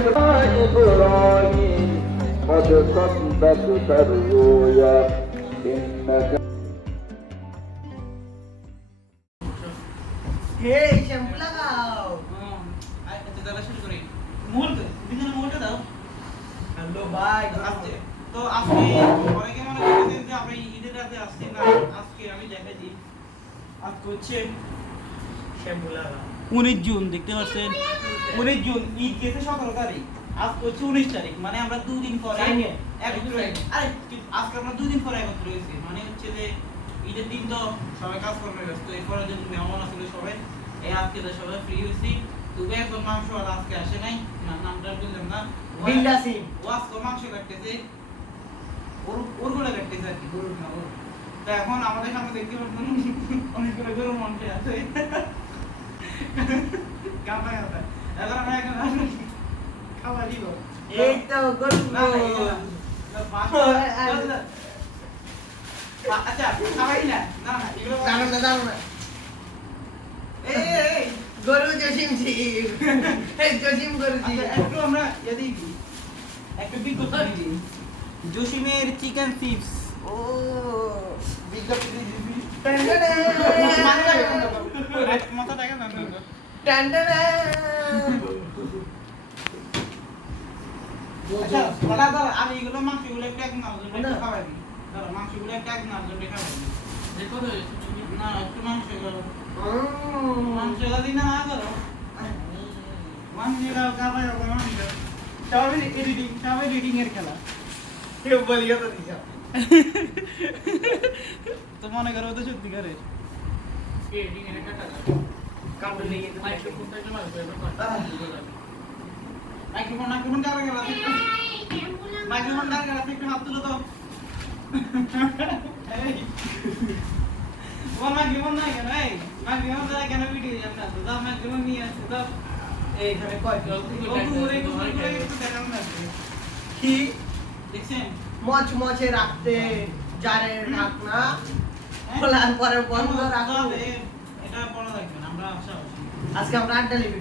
إبراهيم قد صدقت الرؤيا إنك এই শ্যাম্পু লাগাও। আচ্ছা তাহলে শুরু করি। মূল দিনের মূলটা দাও। হ্যালো ভাই, আজকে তো আজকে অনেকে মনে করতেছেন যে আমরা ঈদের রাতে আসছি না, আজকে আমি দেখাই দিই। আজকে হচ্ছে শ্যাম্পু লাগাও। 19 জুন, দেখতে পাচ্ছেন 19 জুন, ঈদ গেছে 17 তারিখ, আজকে হচ্ছে 19 তারিখ, মানে আমরা দুদিন পরে একত্র আরে আজকে আমরা দুদিন পরে একত্র হয়েছি, মানে হচ্ছে যে ঈদের দিন তো সবাই কাজ কর্মে ব্যস্ত, এরপরে যদি মেহমান আসলে সবাই এই আজকে তো সবাই ফ্রি হয়েছি। তবে একজন মাংস আর আজকে আসে নাই, নামটা বললাম না, বিন্দাসি ও আজকে মাংস কাটতেছে, ওর গুলো কাটতেছে আর কি, গরুর না ওর। তো এখন আমাদের সামনে দেখতে পাচ্ছেন অনেকগুলো গরুর মাংস আছে, কামাই আছে। এখন আমরা এখন খাবার দিব। এই তো গরু। না না আচ্ছা খাবাই না, না না এগুলো জানো না, জানো না। এই গরু জসিম জি, এই জসিম গরু জি। আচ্ছা একটু আমরা এদিক দিই, একটু বিজ্ঞপ্তি দিই, জসিমের চিকেন চিপস। ও বিজ্ঞপ্তি দিই, মাথা টাকা না টান্ডারা। আচ্ছা দাদা দাদা আমি এগুলো মাংসগুলো একটু এক নাও জন্য একটু খাওয়াই দিই, দাদা মাংসগুলো একটু এক নাও জন্য খাওয়াই দিই। দেখো তো না একটু মাংসগুলো দিই না করো মাংসগুলো খাওয়াই হবে মাংস, সবাই এডিটিং এর খেলা। কেউ বলিও তো দিছা। তো মনে করো তো সত্যি করে এডিটিং এর কাটা কামড় লেগে তো মাইক্রোফোনটা একটু মারবে মাইক্রোফোন কার গেল, মাইক্রোফোন কার গেল, একটু হাত তুলো তো। ও মাইক্রোফোন না কেন, এই মাইক্রোফোন দ্বারা কেন ভিডিও যান না, তো দাও মাইক্রোফোন নিয়ে আসছে তো এইখানে কয় একটু দেখান না কি দেখছেন মচমচে রাখতে জারের ঢাকনা খোলার পরে বন্ধ রাখতে। এটা পড়া রাখবেন, আমরা আশা করছি। আজকে আমরা আড্ডা লিখি।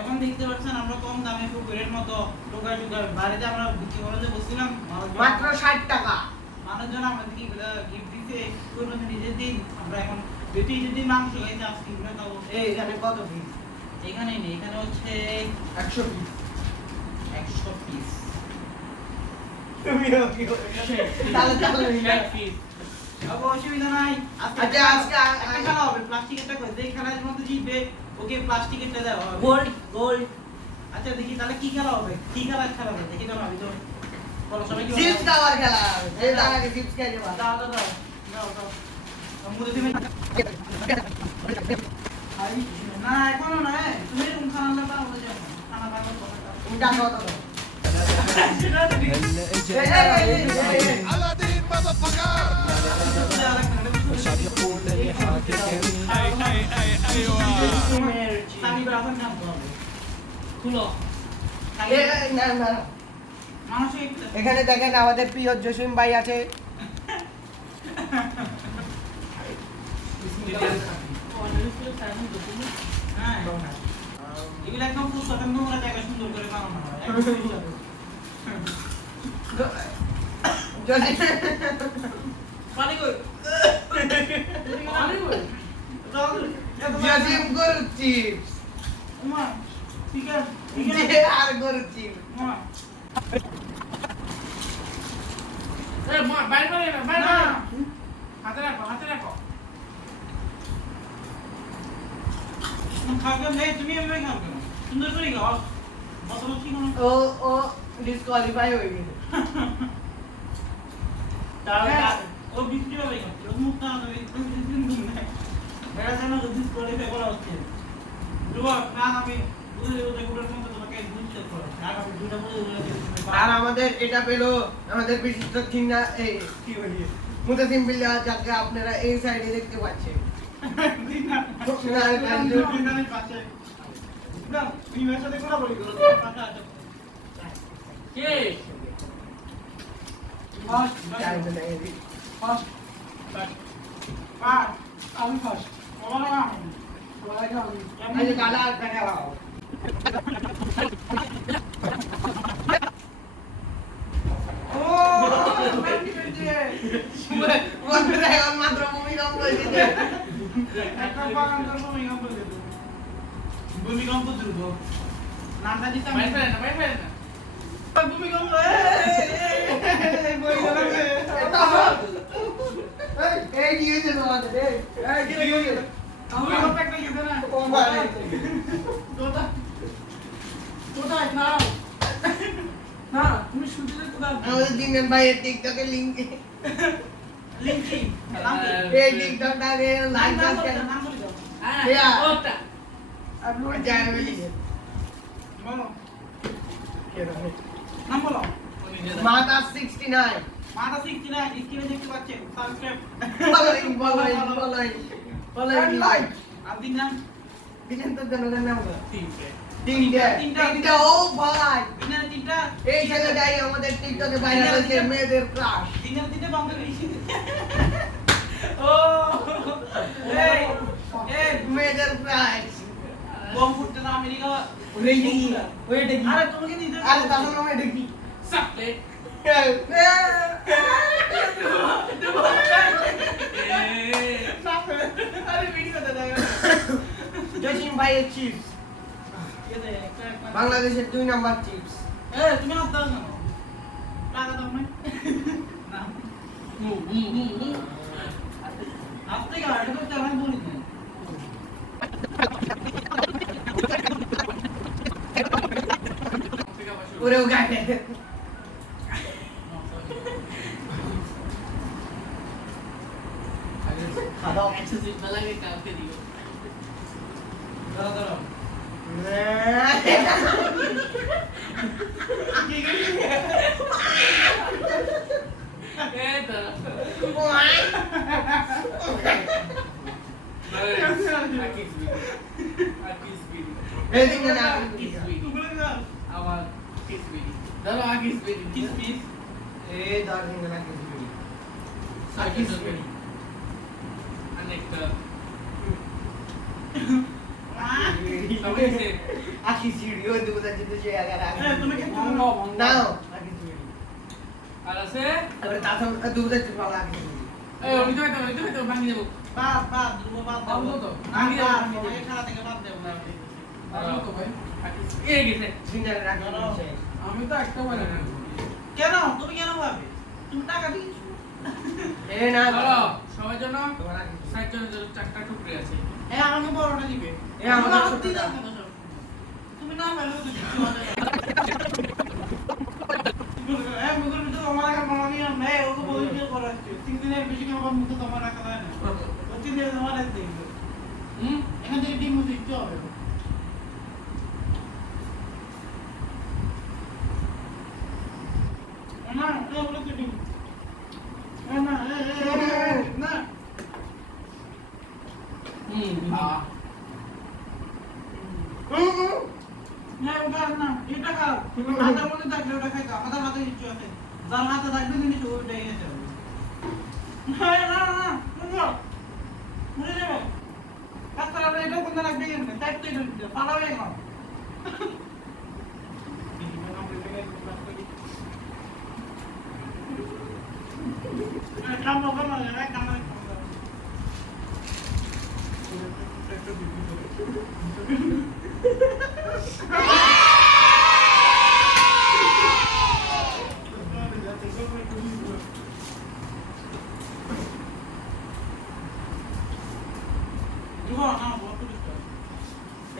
এখন দেখতে পাচ্ছেন আমরা কম দামে পুকুরের মতো টোকাই বাড়িতে আমরা বিক্রি করতে বসছিলাম, মাত্র 60 টাকা। মানুষজন আমাদেরকে এগুলো গিফট দিতে, কোনো নিজের দিন আমরা এখন যেটি ঈদের মাংস খাইতে আজকে এগুলো খাবো। এই এখানে কত পিস? এখানে নেই, এখানে হচ্ছে 100 পিস। 100 পিস। তুমি কি তাহলে তাহলে অসুবিধা নাই। আচ্ছা, আজকে একটা খেলা হবে, প্লাস্টিকেরটা করে যেই খেলার মধ্যে জিতবে ওকে প্লাস্টিকেরটা দেওয়া হবে। গোল্ড। আচ্ছা দেখি তাহলে কি খেলা হবে, কি খেলা হবে দেখি তো, আমি তো বলো সবাই কি চিপস খাওয়ার খেলা। এই দাঁড়াকে চিপস খেয়ে যাবা। দাও দাও দাও দাও দাও মুড়ি দিবেন না এখনো না, তুমি এরকম খানা না পাও না, খানা পাও কথা তুমি টাকা কত দাও? Aladdin motherfucker আমি ব্রাহ্মণ নাম তো হবে খুলো না না, মানুষ এখানে দেখেন আমাদের প্রিয় জসিম ভাই আছে। হ্যাঁ এগুলো একদম ফুল সাজানো, নোংরা জায়গা সুন্দর করে বানানো হয় জসিম পানি কই পানি কই জসিম গরু চিপস। মা ঠিক আছে ঠিক আছে যে আর গরু চিপস। মা এ মা বাইরে বাইরে না বাইরে না হাতে রাখো খাও কেন, তুমি এভাবে খাও কেন, সুন্দর করে খাও, বসো কি কোনো ও ডিসকোয়ালিফাই হয়ে গেছে। তাহলে ও বিক্রি হবে কেন, ও মুখ না হবে বেড়া যেন দিস করে করা হচ্ছে দুয়া না আমি বুঝে দেবো দেখুন মতো তোমাকে বুঝতে পারো আর আমি দুটো বুঝে আর আমাদের এটা পেলো আমাদের বিশিষ্ট চিন্তা এই কি বলি মুতাসিম বিল্লাহ, যাকে আপনারা এই সাইডে দেখতে পাচ্ছেন। না তুমি এর সাথে কথা বলি করো টাকা আছে কে ফার্স্ট ফার্স্ট আমি ফার্স্ট বলো না আজ কালা কাটা ও ব্যান্ডি পেয়েছে বন্ধুরা এখন মাত্র ভূমিকম্প হয়েছে একটা বাগান্তর ভূমিকম্প দ্রুত নামটা দিতাম বাইরে ফেলে না, বাইরে ফেলে না। ভূমিকম্প এই কি হয়েছে তোমাদের এই কি হয়েছে ভূমিকম্প একটা গেছে না? ও ভাই কোথায়? কোথায়? নাও। না, তুমি শুনতে যে কোথায়? আমাদের দিনের ভাইয়ের টিকটকে লিংক লিংকি এই টিকটকটাকে লাইক সাবস্ক্রাইব নাম বলে দাও হ্যাঁ, ইয়া। ওটা। আপলোড যায় বলি বলো নাম বলো উনি যে মাতা 69 মাথা 69 স্ক্রিনে দেখতে পাচ্ছেন সাবস্ক্রাইব বলাই লাইক আর দিন নাম দিলেন তো জনগণ নাম তিনটে। তিনটা ও ভাই দিনের তিনটা এই ছেলেটাই আমাদের টিকটকে ভাইরাল হয়েছে মেয়েদের ক্রাশ দিনের তিনটা বন্ধ করেছি ও এই এই মেয়েদের ক্রাশ বম ফুটতে না আমেরিকা ওইটা কি আরে তোমাকে দিতে আরে তখন আমি দেখি চকলেট। আরে ভিডিওতে দেখো জসিম ভাইয়ের চিপস বাংলাদেশের 2 নাম্বার চিপস তুমি হাত দাও না টাকা দাও না না হাত থেকে আড়ে তো চালাই বলি না ওরেও গায়ে খাদাও এক্সারসাইজ না লাগে কালকে দিও। দাও দাও এই তো। আকিস বিড়ি। আকিস বিড়ি। এদিকে না আকিস বিড়ি। বলে দাও আমার কিস বিড়ি। ধরো আকিস বিড়ি। কিস পিস এই দার্জিলিং না কিছু আকিস বিড়ি। অনেকটা। সবাই সে আকি সিড়ি ওই দুটো যেতে যে আগে তুমি কি ভঙ্গ ভঙ্গ। নাও আকি সিড়ি আর আছে আরে তাতে দুটো যেতে ভালো আকি এই ওই তো ভাঙি দেব। বাদ বাদ দুটো বাদ দাও বাদ দাও তো। আমি বাদ এই খেলা থেকে বাদ দেব না ভালো তো ভাই। আকিস এই গেছে। সিনারে রাখি আমি তো একটা বলে না। কেন তুমি কেন ভাবে তুমি টাকা দিয়েছো এ না ধরো সবার জন্য তোমার আকি 60 জনের জন্য 4টা টুকরে আছে। এই আমাকে বড়টা দিবে এই আমাকে হাত ছোটটা। দিয়ে দাও না সব। তুমি না পেলে তো কিছু হবে না এই মুখের ভিতরে আমার রাখা মানা নিয়ে নেই ওকে বলি দিয়ে করা হচ্ছে 3 দিনের বেশি কেন আমার মুখে তোমার রাখা যায় না ও 3 দিনের তোমার রাখতে দিবে এখান থেকে ডিম মুখে দিতে হবে না না ওগুলো তো ডিম না না না হ্যাঁ। না ওটা না এটা খাও হাতের মধ্যে থাকলে ওটা খাই আমাদের হাতে কিছু আছে যার হাতে থাকবে জিনিস ওইটাই খেতে হবে না না না না মরে যাবে কাঁচা আমরা এটা কোনটা রাখবে কেন চারটে দিতে পালাবে কেন কাম হবে না কাম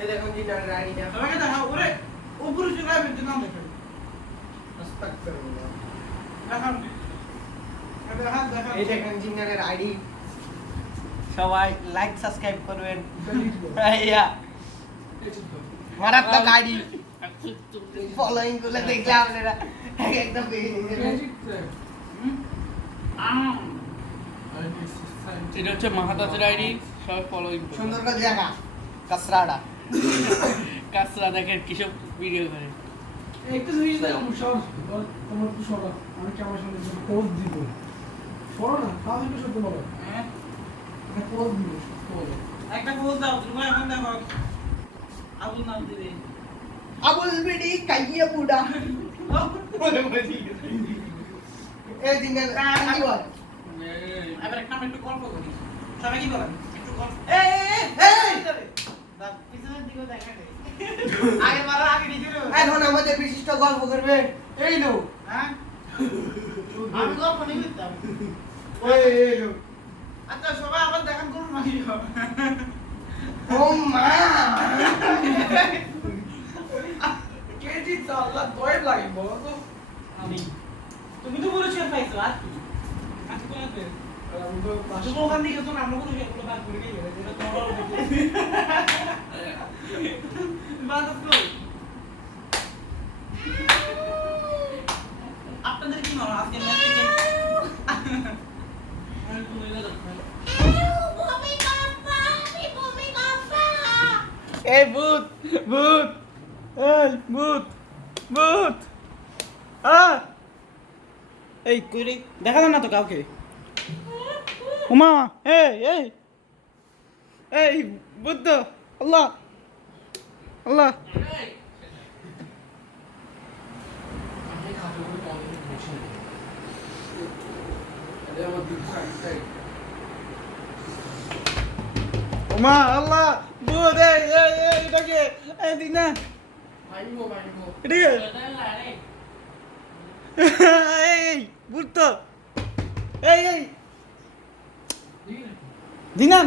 এই দেখুন জিনার রাইডা তোমাকে দেখা ওরে উপরে চলে যাবে নাম দেখে আস্তাগফিরুল্লাহ দেখান দেখা দেখা এই দেখুন জিনারের আইডি সবাই লাইক সাবস্ক্রাইব করবেন ইয়া মারাত্মক আইডি ফলোইং গুলো দেখলে আপনারা একদম এটা হচ্ছে মাহাতাজের আইডি সবাই ফলোইং সুন্দর করে জায়গা কাসরাডা কাসরা দেখেন কিসব ভিডিও করে একটু জিনিস না সর তোমার একটু সরা আমি ক্যামেরার সামনে পোজ দিব সরো না তাও একটু সত্য বলো একটা পোজ দিব সত্য বলো একটা পোজ দাও তুমি এখন দেখো আবুল নাম দিবে আবুল বিডি কাইয়া বুড়া এই দিন কি বল এবার একটা একটু গল্প করি সবাই কি বলেন একটু গল্প পিছনের দিকে দেখা নেই আগে মারা আগে দিছিল এখন আমাদের বিশিষ্ট গল্প করবে এই লোক হ্যাঁ আমি গল্প নেই করতাম এই লোক আচ্ছা সবাই আবার দেখান করুন মাগিও ও মা কেজি চাল্লা দয় লাগে বলো তো আমি তুমি তো পুরস্কার পাইছো আর কি আচ্ছা কোন আছে আমি তো তুমি ওখান থেকে তো আমরা পুরস্কার বাদ করে গেলে যেটা তোমার বাদ কই আপনাদের কি মনে হয় আজকে ম্যাচ থেকে এই ভূত ভূত এই ভূত ভূত এই কই রে দেখা যায় না তো কাউকে ওমা এই এই এই বুদ্ধ আল্লাহ আল্লাহ আমি খাতে করে পড়ে বসে আরে আমার দিকে সাইড ওমা আল্লাহ ভূত এই এই এই এটাকে এই দিক না ভাইবো এটাকে এই এই ভূত তো এই এই দিনান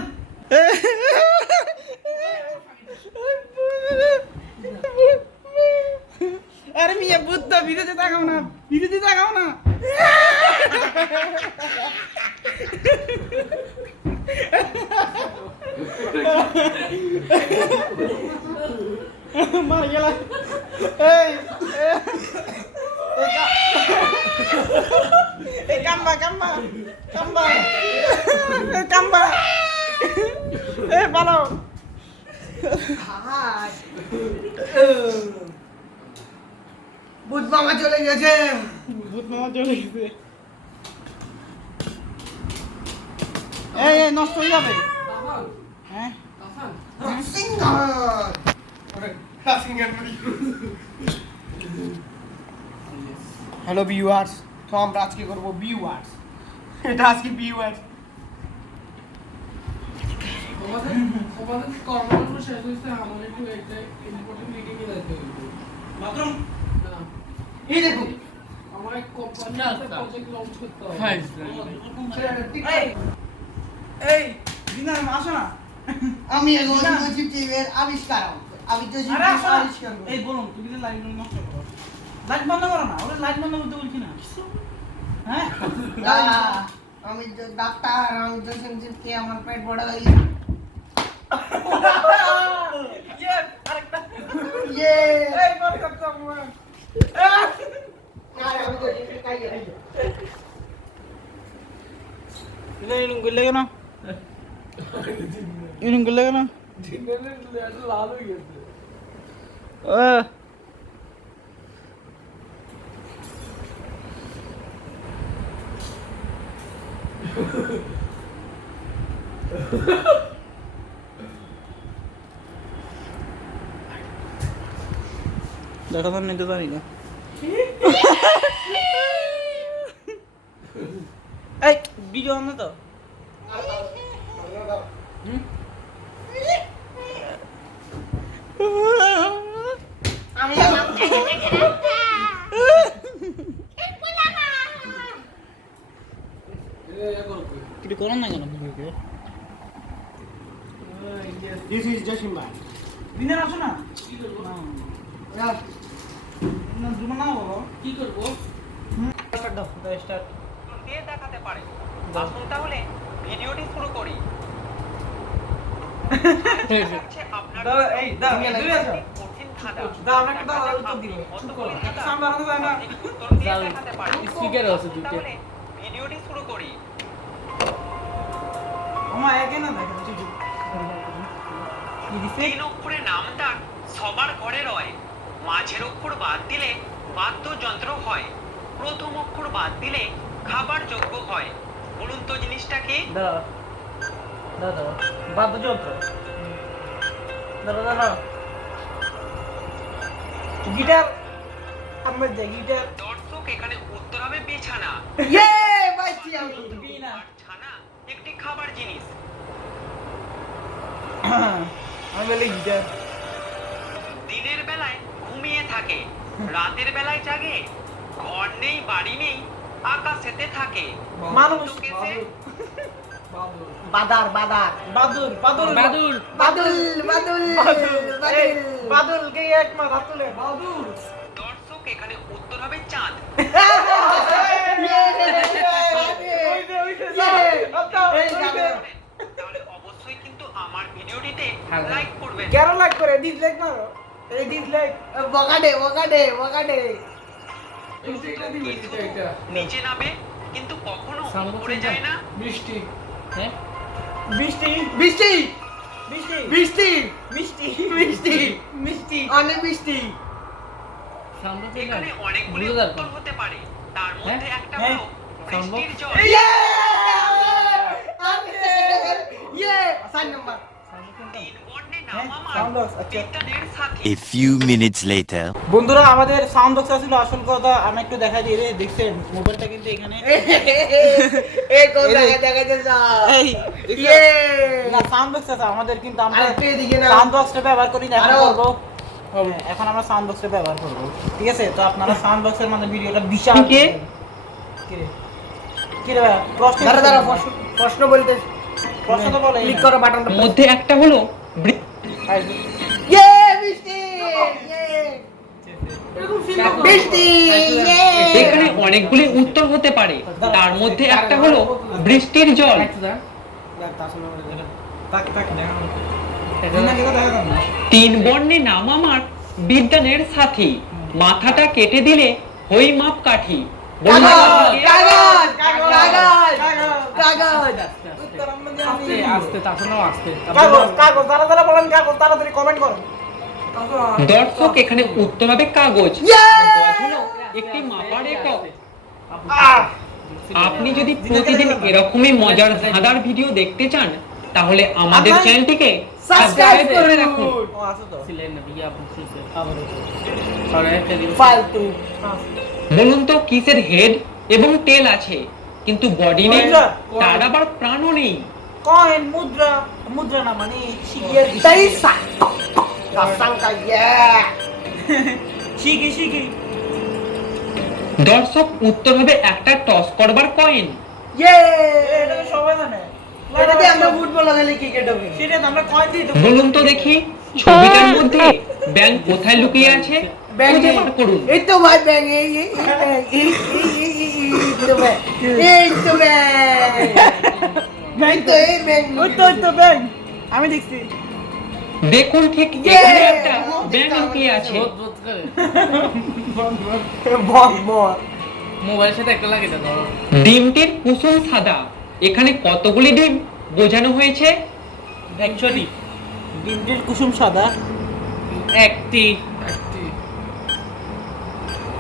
আরে মিয়া ভূত তো ভিডিওতে তাকাও না ভিডিওতে তাকাও না মার গেলা এই এই কাম্বা কাম্বা কাম্বা এই কাম্বা এই পালাও হাই বুধ মামা চলে গেছে ভূত মামা চলে গেছে এই এই নষ্ট হয়ে যাবে তাফান হ্যাঁ তাফান সিঙ্গার সিঙ্গার হ্যালো ভিউয়ার্স তো আমরা আজকে করবো ভিউয়ার্স এটা আজকে ভিউয়ার্স তোমাদের কর্মকাণ্ড শেষ হয়েছে আমার একটু একটা ইম্পর্টেন্ট মিটিং এ যেতে হবে বাথরুম না এই দেখুন আমার এক কোম্পানিতে প্রজেক্ট লঞ্চ করতে হবে এই দিনার আসো না আমি এখন পজিটিভের আবিষ্কার আমি তো আরে আসো না। আবিষ্কার করব এই বলুন তুমি যে লাইট নষ্ট করো লাইট বন্ধ করো না ওরে লাইট বন্ধ করতে বলছি না হ্যাঁ আমি তো ডাক্তার আমি তো শুনছি কে আমার পেট বড় হয়ে গেছে আরেকটা ইয়ে এই বল করতাম আরে আমি তো খাই যাই ইনুন গুলে কেন ইনুন গুলে কেন জিঙ্গলের লাল হয়ে গেছে দেখা তো নিতে জানি না এই ভিডিও অন তো আমি কিছু করেন না কেন ভিডিওকে দিস ইজ জসিম ভাই দিনার আসো না কি করবো না জুমা না বলো কি করবো স্টার্ট দাও স্টার্ট দিয়ে দেখাতে পারে আসুন তাহলে ভিডিওটি শুরু করি দেখাচ্ছে আপনার দাও এই দাও তুমি দূরে আসো একটি কঠিন ধাঁধা দাও আমরা একটু দাও দেখাতে উত্তর দিব আপনি চুপ কতগুলি করো ধাঁধা সামনে আনো যায় না সঠিক উত্তর দিয়ে যাও, দেখাতে পারে স্পিকার আছে দুইটা। তাহলে ভিডিওটি শুরু করি ওমা একে না দেখো চুপ কি দিছে তিন অক্ষরের নামটা সবার ঘরে রয় মাঝের অক্ষর বাদ দিলে বাদ্যযন্ত্র হয় প্রথম অক্ষর বাদ দিলে খাবার যোগ্য হয় বলুন তো জিনিসটা কি দাও দাও দাও বাদ্যযন্ত্র দাও দাও দাও গিটার আমরা যাই গিটার দর্শক এখানে উত্তর হবে বিছানা। ইয়ে পাইছি আমি। বিনা আর ছানা একটি খাবার জিনিস। আমি বলি গিটার দিনের বেলায় ঘুমিয়ে থাকে, রাতের বেলায় জাগে, ঘর নেই বাড়ি নেই, আকাশেতে থাকে। মানুষ তো কেসে? বাদার বাদার বাদুর বাদুর বাদুর বাদুল বাদুল এই, বাদুল বাদুর কে এক মাস হাত তুলে বাদুর দর্শক এখানে উত্তর হবে চাঁদ। তাহলে অবশ্যই কিন্তু আমার ভিডিওটিতে লাইক করবেন। কেন লাইক করে ডিসলাইক মারো এই ডিসলাইক বগাডে বগাডে বগাডে কিছু নিচে নামে কিন্তু কখনো উপরে যায় না। বৃষ্টি হ্যাঁ বৃষ্টি বৃষ্টি বৃষ্টি বৃষ্টি মিষ্টি বৃষ্টি মিষ্টি অনেক বৃষ্টি এখানে অনেকগুলি উত্তর হতে পারে, তার মধ্যে একটা হ্যাঁ। হলো বৃষ্টির জল। ইয়ে 4 নাম্বার তিন বর্ণে নাম হ্যাঁ, আমার sound box, আচ্ছা। বিজ্ঞানের সাথে। A few minutes later. বন্ধুরা আমাদের সাউন্ড বক্স ছিল আসল কথা, আমি একটু দেখা দিই রে, দেখছেন মোবাইলটা কিন্তু এখানে এই কোন জায়গায় দেখাইতে চাও এই ইয়ে না সাউন্ড বক্স আছে আমাদের, কিন্তু আমরা আরে তুই এদিকে না সাউন্ড বক্সটা ব্যবহার করি না, এখন আরো। করব। হ্যাঁ, এখন আমরা সাউন্ড বক্সটা ব্যবহার করব, ঠিক আছে? তো আপনারা সাউন্ড বক্সের মানে ভিডিওটা বিশাল কে? কি রে ভাই, প্রশ্ন দাঁড়া দাঁড়া প্রশ্ন বলতে প্রশ্ন তো বলে ক্লিক করো বাটনটা মধ্যে একটা হলো ইয়ে বৃষ্টি ইয়ে বৃষ্টি ইয়ে এখানে অনেকগুলি উত্তর হতে পারে, তার মধ্যে একটা হলো বৃষ্টির জল। তাক তাক দেখা না কি কথা দেখা না তিন বর্ণে নাম আমার বিজ্ঞানের সাথী, মাথাটা কেটে দিলে হই মাপ কাঠি। বলুন তো কে? কাগজ কাগজ কাগজ উত্তর আমরা জানি আস্তে তাছাড়াও আস্তে কাগজ কাগজ তাড়াতাড়ি বলেন, কাগজ তাড়াতাড়ি কমেন্ট করুন। দর্শক এখানে উত্তর হবে কাগজ। ইয়ে গজ হলো একটি মাপার একক। আপনি যদি প্রতিদিন এরকমই মজার ধাঁধার ভিডিও দেখতে চান তাহলে আমাদের আপনার- চ্যানেলটিকে সাবস্ক্রাইব সাবস্ক্রাইব করে করে রাখুন রাখুন। ও আছে তো ছিলেন না বিয়া বুঝছে আবার ফালতু বলুন তো কিসের হেড এবং টেল আছে কিন্তু বডি নেই, মুদ্রা। তার আবার প্রাণও নেই? কয়েন মুদ্রা, মুদ্রা না মানে শিখিয়ে পয়সা কাসাঙ্কা ইয়ে শিখি শিখি দর্শক উত্তর হবে একটা টস করবার কয়েন। ইয়ে এটা তো সবাই জানে, এটা দিয়ে আমরা ফুটবল খেলি ক্রিকেট হবে সেটা তো আমরা কয়েন দিই তো। বলুন তো দেখি ছবিটার মধ্যে ব্যাংক কোথায় লুকিয়ে আছে? খুঁজে বার করুন। এই তো ভাই ব্যাং এই তো ব্যাং এই তো ব্যাং এই তো এই ব্যাং ওই তো ব্যাংক আমি দেখছি। দেখুন ঠিক এখানে একটা ব্যাংক লুকিয়ে আছে। বক বক মোবাইলের সাথে একটা লাগে তো ডিমটির কুসুম সাদা, এখানে কতগুলি ডিম বোঝানো হয়েছে? 100টি ডিমটির কুসুম সাদা, একটি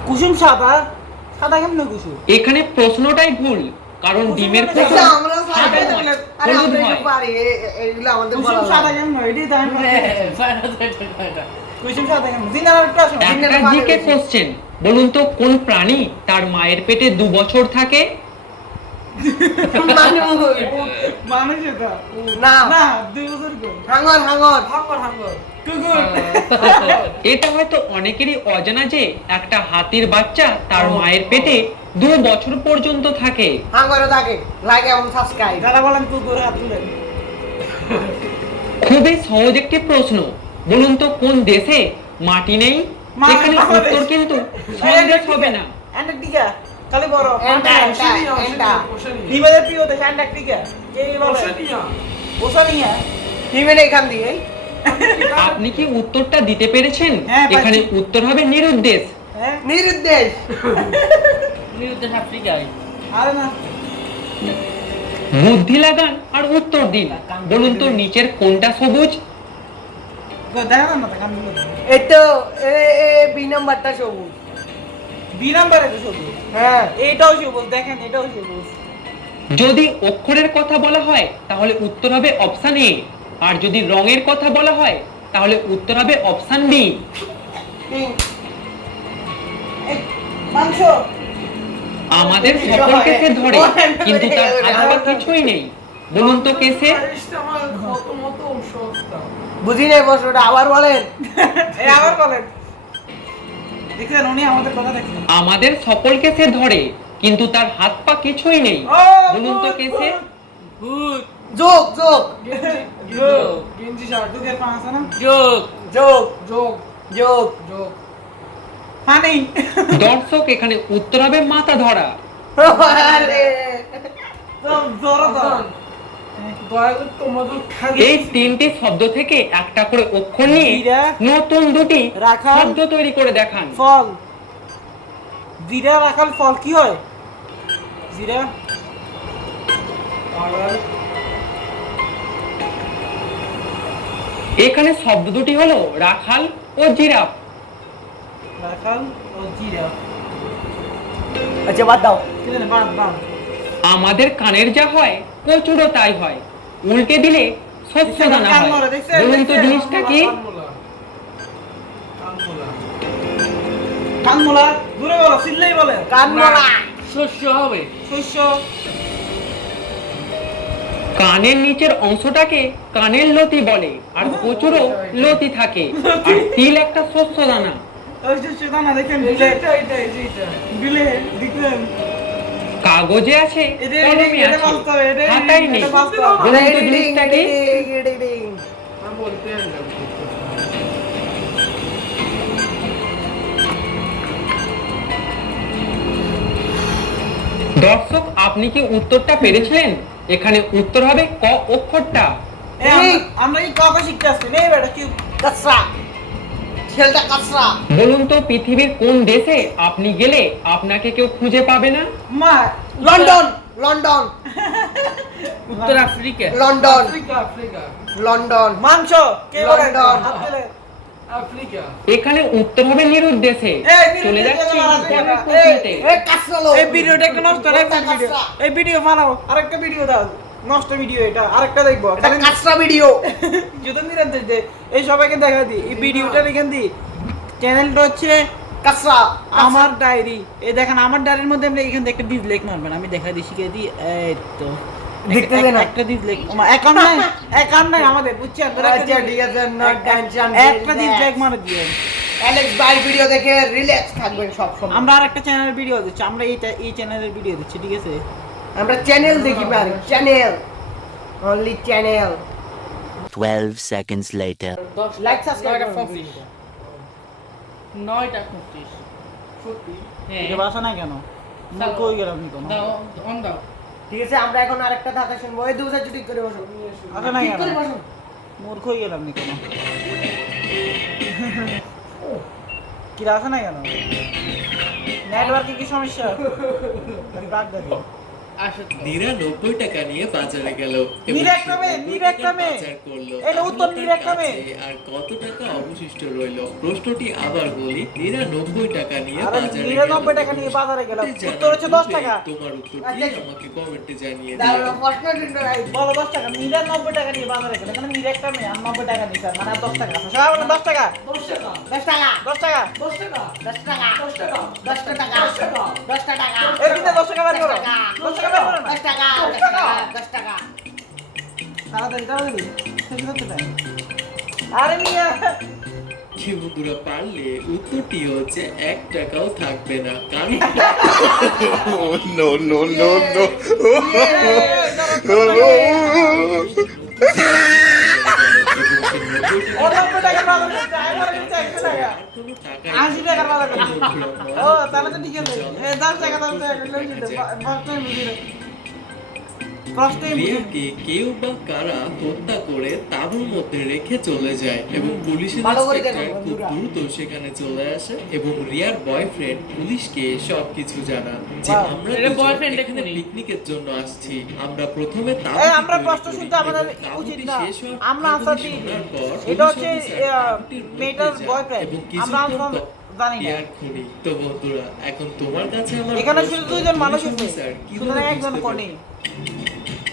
কুসুম সাদা, সাদা কেমন কুসুম? এখানে প্রশ্নটাই ভুল, কারণ ডিমের কুসুম আচ্ছা আমরা সাদা সাদা নয়, আরে হলুদ আমরা হয়। একটু পারি এগুলো আমাদের কুসুম বলা সাদা লাগে। কেমন? এটাই তো আমি কুসুম সাদা কেমন? দিনার একটা আসো। একটা জিকে কোশ্চেন, বলুন তো কোন প্রাণী তার মায়ের পেটে 2 বছর থাকে? মানুষ মানুষ এটা না না 2 বছর কো হাঙ্গর হাঙ্গর হাঙ্গর কুকুর। এটা হয়তো অনেকেরই অজানা যে একটা হাতির বাচ্চা তার মায়ের পেটে 2 বছর পর্যন্ত থাকে। হাঙ্গরও থাকে লাইক এবং সাবস্ক্রাইব যারা বলেন কুকুর হাত তুলেন। খুবই সহজ একটি প্রশ্ন, বলুন তো কোন দেশে মাটি নেই? মা- এখানে বাংলাদেশ। উত্তর কিন্তু সন্দেহ হবে না। অ্যান্টার্কটিকা খালি বড় এন্টা এন্টা হিমালয়ের প্রিয় দেশ অ্যান্টার্কটিকা কে বলে? ওসানিয়া। হিমেন এখান দিয়ে আপনি কি উত্তরটা দিতে পেরেছেন? হ্যাঁ, পারছি। এখানে উত্তর হবে নিরুদ্দেশ। হ্যাঁ নিরুদ্দেশ নিরুদ্দেশ আফ্রিকায় আরে না বুদ্ধি লাগান আর উত্তর দিন। বলুন তো নিচের কোনটা সবুজ? দেখা না তা কান দিল। এই তো বি নাম্বারটা সবুজ বি নাম্বারে তো সবুজ। হ্যাঁ এইটাও সবুজ, দেখেন এটাও সবুজ। যদি অক্ষরের কথা বলা হয় তাহলে উত্তর হবে অপশন এ, আর যদি রঙের কথা বলা হয় তাহলে উত্তর হবে অপশন বি। মাংস আমাদের সকলকে সে ধরে কিন্তু তার হাত পা কিছুই নেই, বলুন তো কে সে? আইসটা আমার মতো সস্তা। বুঝি নাই প্রশ্নটা, আবার বলেন। এই আবার বলেন। দেখছেন উনি আমাদের কথা দেখছেন। আমাদের সকলকে সে ধরে কিন্তু তার হাত পা কিছুই নেই, ও, বলুন তো কে সে? যোগ যোগ গেঞ্জি শার্ট দুধের পান আছে না? যোগ যোগ যোগ যোগ যোগ। পানি। দর্শক, এখানে উত্তর হবে মাথা ধরা। আরে জোরে দাও। দয়া করে তোমাদের খালি এই তিনটি শব্দ থেকে একটা করে অক্ষর নিয়ে জিরা, নতুন দুটি রাখাল, শব্দ তৈরি করে দেখান। ফল। জিরা রাখাল ফল কি হয়? জিরা এখানে শব্দ দুটি হলো রাখাল ও জিরাফ। রাখাল ও জিরা। আচ্ছা বাদ দাও। কি জানে বাদ বাদ। আমাদের কানের যা হয় কচুরও তাই হয়, উল্টে দিলে শস্য দানা কান হয়, মরে, দেখছেন? বলুন তো জিনিসটা কি? কানমোলা দূরে বলো, সিল্লেই বলে। কানমোলা শস্য হবে। শস্য। কানের নিচের অংশটাকে কানের লতি বলে, আর কচুরও লতি থাকে, আর তিল একটা শস্য দানা। ওই শস্য দানা দেখেন বিলে। বিলে দেখলেন? কাগজে আছে, এটা কলমে এটা আছে, বাস্তব, এটা খাতায় নেই, এটা বাস্তব। বলুন তো জিনিসটা কি? আমি বলতে দর্শক, আপনি কি উত্তরটা পেরেছিলেন? এখানে উত্তর হবে ক অক্ষরটা। এই আমরা কি কথা শিখতে আসছি? নেই বেটা কি কাঁচরা ছেলেটা কাঁচরা। বলুন তো পৃথিবীর কোন দেশে আপনি গেলে আপনাকে কেউ খুঁজে পাবে না? মা লন্ডন লন্ডন উত্তর Africa. London Africa Africa London মাংস কে বলে? লন্ডন। হাত দিলে। আফ্রিকা। এখানে উত্তর হবে নিরুদ্দেশে। এই নিরুদ্দেশে চলে যাচ্ছি যাওয়ার আগে পরের আমরা- প্রশ্নতে। এই কাঁচরা লোক। এই ভিডিওটা একটু নষ্ট করে কোনটা ভিডিও। কাঁচরা? এই ভিডিও বানাও, আরেকটা ভিডিও দাও। নষ্ট ভিডিও এটা, আরেকটা দেখবো। এটা কাঁচরা ভিডিও। যদি নিরন্তর যে এই সবাইকে দেখা দিই, এই ভিডিওটা এখান দিই। চ্যানেলটা হচ্ছে কাঁচরা আমার ডায়েরি। এই দেখেন আমার ডায়েরির মধ্যে আপনি এখান থেকে একটা ডিসলাইক মারবেন। আমি দেখা দিই, শিখিয়ে দিই। এই তো দেখতেছে না। একটা ডিসলাইক অ্যাকাউন্ট নাই আমাদের, বুঝছেন? আচ্ছা ঠিক আছে, নো টেনশন। একটা ডিসলাইক মারা দিয়ে অ্যালেক্স ভাইয়ের ভিডিও দেখে রিল্যাক্স থাকবেন সব সময়। আমরা আরেকটা চ্যানেলের ভিডিও দিচ্ছি। আমরা এই চ্যানেলের ভিডিও দিচ্ছি, ঠিক আছে? আমরা চ্যানেল দেখি ভাই, channel only channel. 12 seconds later. Like subscribe করুন। 9টা 25 সত্যি। এটা বাসা না কেন? না কই গেলাম নি কোনো? দাও অন দাও। ঠিক আছে, আমরা এখন আরেকটা ধাঁধা শুনবো। এই দুবছর ছুটি করে বসো। আসা না ঠিক কেন? করে বসো। মূর্খ হয়ে গেলাম নি কোনো? কি আসা না কেন? নেটওয়ার্কে কি সমস্যা? বাদ দাও। ৯৯ টাকা নিয়ে বাজারে গেল এবং নিরাক্রমে, ৯০ নিরাক্রমে। বাজার করলো। এলো উত্তর তার নিরাক্রমে। কাছে আর কত টাকা অবশিষ্ট রইল? প্রশ্নটি আবার বলি, ৯৯ টাকা নিয়ে আরে বাজারে 99 টাকা নিয়ে বাজারে গেলাম। জানার উত্তর হচ্ছে 10 টাকা। তোমার উত্তরটি আচ্ছা। আমাকে কমেন্টে জানিয়ে দাঁড়াও, দিও। প্রশ্ন কিন্তু নাই। বলো 10 টাকা। 99 টাকা নিয়ে বাজারে গেলাম। এখানে নিরাক্রমে আর 90 টাকা নিয়ে স্যার, মানে আর 10 টাকা। সবাই বলে 10 টাকা। 10 টাকা 10 টাকা 10 টাকা। 10 টাকা 10 টাকা 10 টাকা 10 টাকা 10 টাকা এই দিনে 10 টাকা বাড়ি করো। 10 টাকা বাড়ি করো না। 10 টাকা 10 টাকা। তাড়াতাড়ি তাড়াতাড়ি শেষ করতে টাইম। আরে মিয়া কি বন্ধুরা, পারলে উত্তরটি হচ্ছে 1 টাকাও থাকবে না, কারণ অনব্বই টাকা বাজার করতে আইবার কিন্তু 100 টাকা। কোনো টাকাই 80 টাকার বাজার করতে। বন্ধুরা, ও তাহলে তো ঠিক আছে। এই 10 টাকা 10 টাকা লই দিতে। প্রশ্নই বুঝিরে। প্রশ্নই বুঝিরে। রিয়াকে কেউ বা কারা হত্যা করে তাঁবুর মধ্যে রেখে চলে যায় এবং পুলিশের ভালো করে ইন্সপেক্টর দেখো খুব বন্ধুরা। দ্রুত সেখানে চলে আসে এবং রিয়ার বয়ফ্রেন্ড পুলিশকে সবকিছু জানান যে বাহ, আমরা এটা দুজন boyfriend এখানে এক্ষুনি। পিকনিকের জন্য আসছি। আমরা প্রথমে এই তাঁবুটি আমরা তৈরি প্রশ্ন করি শুনতে আমাদের এবং তাঁবুটি উচিত না। শেষ হওয়ার আমরা খবর আনসার দিই। শোনার পর এটা পুলিশ হচ্ছে অফিসার তাঁবুটির মধ্যে মেয়েটার যায় বয়ফ্রেন্ড। এবং আমরা কিছুক্ষণ আনসার পর জানি না। রিয়ার খুনি। তো বন্ধুরা, এখন তোমার কাছে আমার এখানে প্রশ্ন, শুধু দুইজন মানুষ পুলিশ আছে। অফিসার কিভাবে সুতরাং একজন বুঝতে খনি।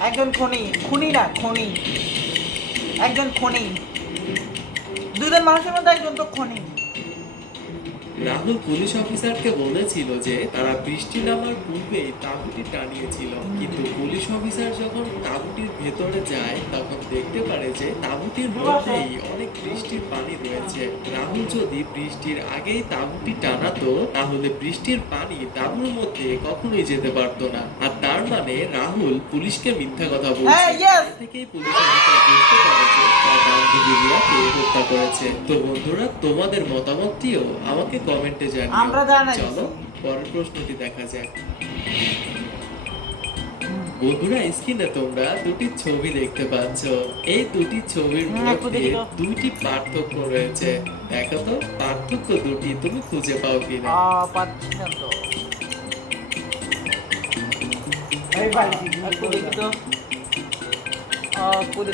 একজন খনি, খুনি না খনি। একজন খনি। দুইজন মানুষের মধ্যে একজন তো খনি। রাহুল পুলিশ অফিসারকে বলেছিল যে তারা বৃষ্টি নামার পূর্বেই তাঁবুটি টানিয়েছিল, কিন্তু পুলিশ অফিসার যখন তাঁবুটির ভেতরে যায় তখন দেখতে পারে যে তাঁবুটির মধ্যেই অনেক বৃষ্টির পানি রয়েছে। রাহুল যদি বৃষ্টির আগেই তাঁবুটি টানাতো তাহলে বৃষ্টির পানি তাঁবুর মধ্যে কখনোই যেতে পারতো না, আর তার মানে রাহুল পুলিশকে মিথ্যা কথা বলছে। এ থেকেই পুলিশ অফিসার বুঝতে পারে যে তার বান্ধবী রিয়াকে হত্যা করেছে। তো বন্ধুরা, তোমাদের মতামতটিও আমাকে কমেন্টে আমরা জানিও। জানাই। চলো পরের প্রশ্নটি দেখা যাক। বন্ধুরা, স্ক্রিনে তোমরা দুটি ছবি দেখতে পাচ্ছ। এই দুটি ছবির মধ্যে দুটি পার্থক্য রয়েছে। দেখো তো পার্থক্য দুটি তুমি খুঁজে পাও কিনা। এই ভাই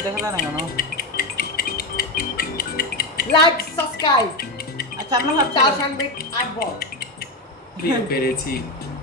দেখা যায় না কেন? লাইক সাবস্ক্রাইব আচ্ছা আমরা ভাবছি চার সানবিট আটবল পেরেছি।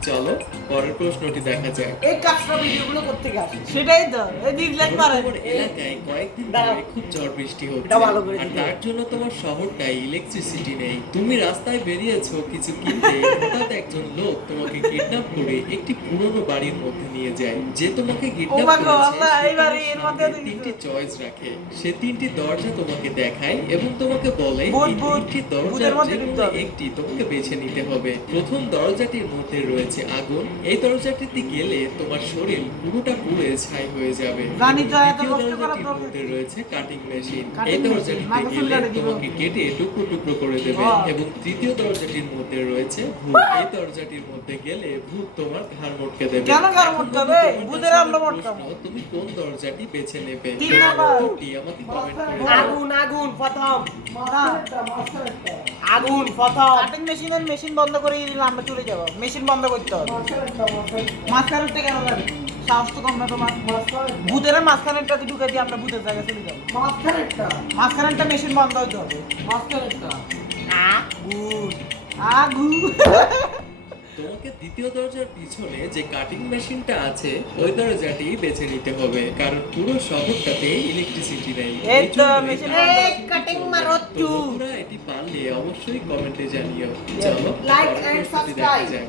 চলো পরের প্রশ্নটি দেখা যাক। এই কাজটা ভিডিওগুলো করতে গেছে সেটাই তো এই ডিসলাইক মারে। তোমার এলাকায় কয়েকদিন ধরে খুব ঝড় বৃষ্টি হচ্ছে, এটা ভালো করে আর দিতে তার জন্য তোমার শহরটায় ইলেকট্রিসিটি নেই। তুমি রাস্তায় বেরিয়েছো কিছু কিনতে, হঠাৎ একজন লোক তোমাকে কিডন্যাপ করে একটি পুরনো বাড়ির মধ্যে নিয়ে যায়। যে তোমাকে কিডন্যাপ মা গো, করেছে আল্লাহ, এই বাড়ির মধ্যে সে তিনটি চয়েস রাখে। সে তিনটি দরজা তোমাকে দেখায় এবং তোমাকে বলে ভূত, এই ভূত, তিনটি ভূতের দরজার মধ্যে যে ঢুকতে কোনো হবে। একটি তোমাকে বেছে নিতে হবে। প্রথম দরজাটির মধ্যে রয়েছে আগুন। এই দরজাটিতে গেলে তোমার শরীর পুরোটা পুড়ে ছাই হয়ে যাবে। জানি তো, এত দ্বিতীয় কষ্ট করার দরজাটির প্রয়োজন মধ্যে রয়েছে কাটিং মেশিন। Cutting এই machine, দরজাটিতে মাথা চুল গেলে কাটে দিব। তোমাকে কেটে টুকরো টুকরো করে দেবে। বাহ। এবং তৃতীয় দরজাটির মধ্যে রয়েছে ভূত। এই দরজাটির মধ্যে গেলে ভূত তোমার ঘাড় মটকে দেবে। কেন ঘাড় এখন মটকাবে? তোমার ভূতের কাছে আমরা আমার মটকাবো। প্রশ্ন, তুমি কোন দরজাটি বেছে নেবে? তিন নাম্বার। উত্তরটি আমাকে কমেন্ট করে দাও। আগুন আগুন প্রথম মাস্টার একটা আগুন প্রথম কাটিং মেশিনের মেশিন বন্ধ করে দিলে আমরা চলে যাব। মেশিন বন্ধ করতে হবে। মাঝখানেরটা কেন যাবে? সাহস তো কম না তোমার। ভূতের মাঝখানেরটা ঢুকে দিয়ে আমরা ভূতের জায়গায় চলে যাবো। মাঝখানেরটা মেশিন বন্ধ হইতে হবে। আগুন আগুন তোমাকে দ্বিতীয় দরজার পিছনে যে কাটিং মেশিনটা আছে ওই দরজাটি বেছে নিতে হবে, কারণ পুরো শহরটাতে ইলেকট্রিসিটি নেই। এই তো জন্যই মেশিন কাটিং এই মেশিনটা কাটিং চলবে। মারো তো চু। বন্ধুরা, এটি পারলে অবশ্যই কমেন্টে জানিও। চলো Like পরের and প্রশ্নটি দেখা subscribe. যাক।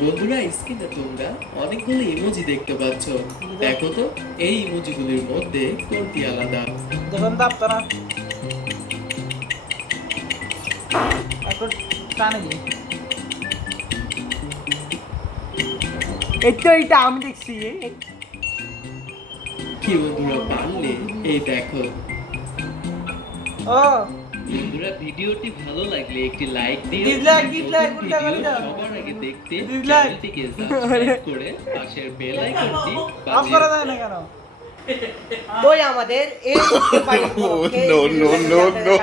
বন্ধুরা, স্ক্রিনে তোমরা অনেকগুলো ইমোজি দেখতে পাচ্ছ। দেখো তো এই ইমোজিগুলির মধ্যে কোনটি আলাদা? দেখুন তো আপনারা এখন টানে দিই। এই তো এইটা আমি দেখছি কি বন্ধুরা, পারলে? এই দেখো। ও বন্ধুরা, ভিডিওটি ভালো লাগলে একটি লাইক দিও। Dislike, dislike, নতুন উল্টা ভিডিও পাল্টা। সবার আগে দেখতে Dislike। চ্যানেলটিকে সাবস্ক্রাইব করে পাশের বেল আইকনটি অফ করা যায় না কেন? ওই আমাদের এই no no no no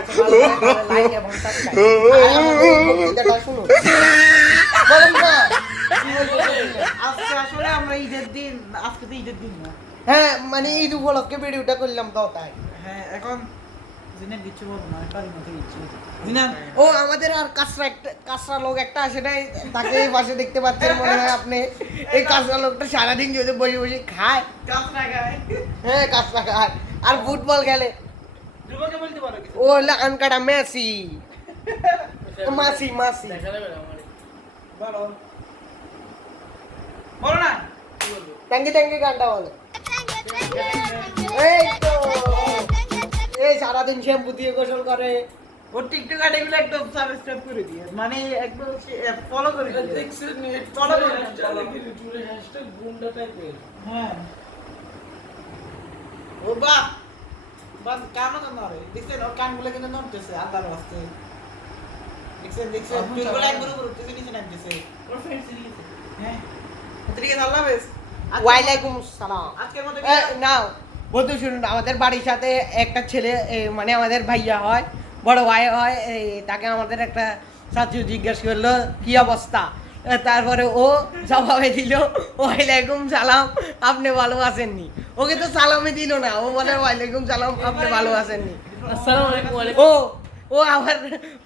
like এবং সাবস্ক্রাইব শুনুন বলুন না আজকে আসলে আমরা ঈদের দিন, আজকে তো ঈদের দিন না। হ্যাঁ মানে ঈদ উপলক্ষে ভিডিওটা করলাম তো তাই হ্যাঁ এখন জিনের কিছু বলবো না, পারি না তো কিছু। জিনান ও আমাদের আর কাঁচরা লোক একটা আসে নাই, তাকে এই পাশে দেখতে পাচ্ছেন মনে হয় আপনি। এই কাঁচরা লোকটা সারাদিন যদি বসে বসে খায়, কাঁচরা গায়। হ্যাঁ কাঁচরা খায় আর ফুটবল খেলে। ধ্রুবকে বলতে পারো কিছু? ও হলো আনকাটা মেসি মাসি মাসি বলো বলো না। ট্যাঙ্কি ট্যাঙ্কি গানটা বলো। এই তো এই সারাদিন শ্যাম্পু দিয়ে গোসল করে। ও টিকটক আইডিগুলো একদম সাবস্ক্রাইব করে দিয়ে, মানে একদম ফলো করে দিয়ে। ফলো করে হ্যাঁ ও বাহ বাস কানো তো নরে দেখছেন, ওর কানগুলো কিন্তু নড়তেছে আদার আসতে। দেখছেন দেখছেন চুলগুলো একবার উপর উঠতেছে, নিচে নামতেছে। ওর ফ্রেন্ড সিরিজ হ্যাঁ ঠিক আছে, আল্লাহ হাফেজ। ওয়ালাইকুম সালাম। আজকের মতো না বন্ধু শুনুন, আমাদের বাড়ির সাথে একটা ছেলে মানে আমাদের ভাইয়া হয়, বড় ভাই হয়, তাকে আমাদের একটা ছাত্র জিজ্ঞেস করলো কি অবস্থা, তারপরে ও জবাবে দিল ওয়ালাইকুম সালাম আপনি ভালো আছেননি। ওকে তো সালামই দিল না, ও বলে ওয়ালাইকুম সালাম আপনি ভালো আছেননি। ও ও আবার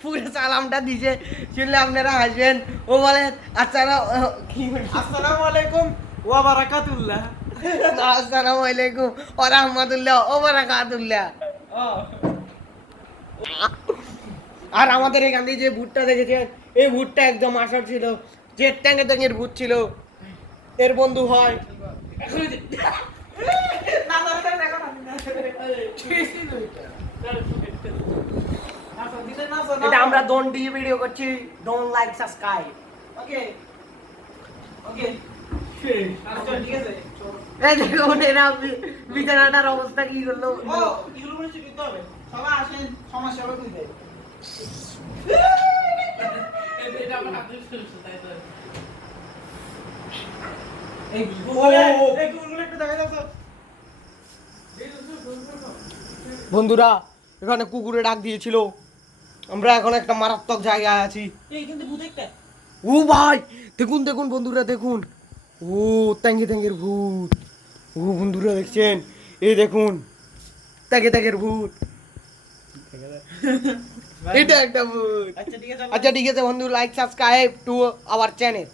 পুরো সালামটা দিছে, শুনলে আপনারা হাসবেন। ও বলে আচ্ছা কি আসসালামু আলাইকুম ওয়া বারাকাতুল্লাহ। আসসালামু আলাইকুম ওয়া রাহমাতুল্লাহ ওয়া বারাকাতুল্লাহ। আর আমাদের এখান থেকে যে ভূতটা দেখেছেন, এই ভূতটা একদম আসল ছিল, যে ট্যাঙ্গে ট্যাঙ্গের ভূত ছিল, এর বন্ধু হয়। এটা আমরা ডোন দিয়ে ভিডিও করছি, ডোন্ট লাইক সাবস্ক্রাইব। ওকে ওকে আচ্ছা ঠিক আছে এই দেখুন এরা বিছানাটার অবস্থা কি করলো। ও এগুলো মনে হচ্ছে করতে হবে সবাই আসেন সমস্যা হবে বুঝতে এটা আমার হাতে চলছে তাই তো এই কুকুরগুলো একটু দেখা যাচ্ছে বন্ধুরা এখানে কুকুরে ডাক দিয়েছিল, আমরা এখন একটা মারাত্মক জায়গায় আছি। এই কিন্তু ভূত একটা ও ভাই দেখুন দেখুন বন্ধুরা দেখুন, ও ট্যাঙ্গে ট্যাঙ্গের ভূত। ও বন্ধুরা দেখছেন, এই দেখুন ট্যাঙ্গে ট্যাঙ্গের ভূত, এটা একটা ভূত। আচ্ছা ঠিক আছে আচ্ছা ঠিক আছে বন্ধু, like subscribe to our channel.